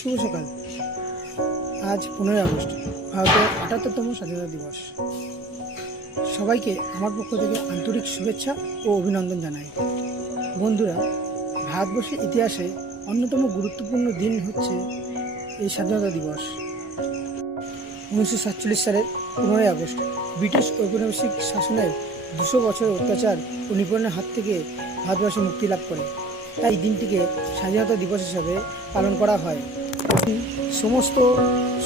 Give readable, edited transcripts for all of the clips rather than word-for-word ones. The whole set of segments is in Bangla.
শুভ সকাল। আজ 15ই আগস্ট, ভারতের ৭৮তম স্বাধীনতা দিবস। সবাইকে আমার পক্ষ থেকে আন্তরিক শুভেচ্ছা ও অভিনন্দন জানাই। বন্ধুরা, ভারতবর্ষের ইতিহাসে অন্যতম গুরুত্বপূর্ণ দিন হচ্ছে এই স্বাধীনতা দিবস। 1947 সালের 15ই আগস্ট ব্রিটিশ ঔপনিবেশিক শাসনের 200 বছরের অত্যাচার ও নিপীড়নের হাত থেকে ভারতবর্ষ মুক্তি লাভ করে। তাই এই দিনটিকে স্বাধীনতা দিবস হিসাবে পালন করা হয়। সমস্ত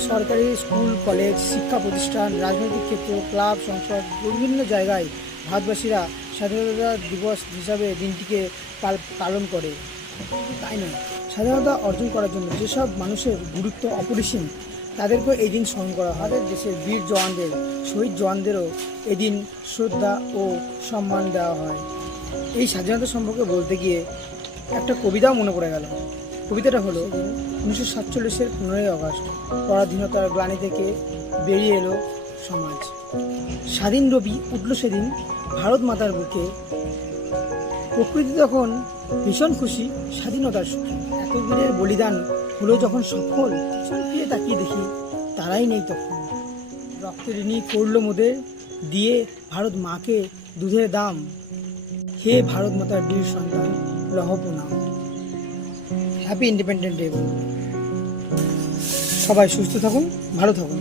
সরকারি স্কুল, কলেজ, শিক্ষা প্রতিষ্ঠান, রাজনৈতিক ক্ষেত্র, ক্লাব, সংসদ বিভিন্ন জায়গায় ভারতবাসীরা স্বাধীনতা দিবস হিসাবে দিনটিকে পালন করে। তাই নয়, স্বাধীনতা অর্জন করার জন্য যেসব মানুষের গুরুত্ব অপরিসীম, তাদেরকেও এই দিন স্মরণ করা হয়। আমাদের দেশের বীর জওয়ানদের, শহীদ জওয়ানদেরও এদিন শ্রদ্ধা ও সম্মান দেওয়া হয়। এই স্বাধীনতা সম্পর্কে বলতে গিয়ে একটা কবিতাও মনে পড়ে গেল। কবিতাটা হলো 1947-এর 15ই আগস্ট। পরাধীনতার গ্লানি থেকে বেরিয়ে এলো সমাজ। স্বাধীন রবি উঠল সেদিন ভারত মাতার বুকে। প্রকৃতি তখন ভীষণ খুশি স্বাধীনতার সুখে। এত বীরের বলিদান হলো যখন সফল, পিছন ফিরে তাকিয়ে দেখি তারাই নেই তখন। রক্তের ঋণী করলো মোদের, দিয়ে ভারত মাকে দুধের দাম। হে ভারত মাতার বীর সন্তান, লহ প্রণাম। Happy independence day. সবাই সুস্থ থাকুন, ভালো থাকুন।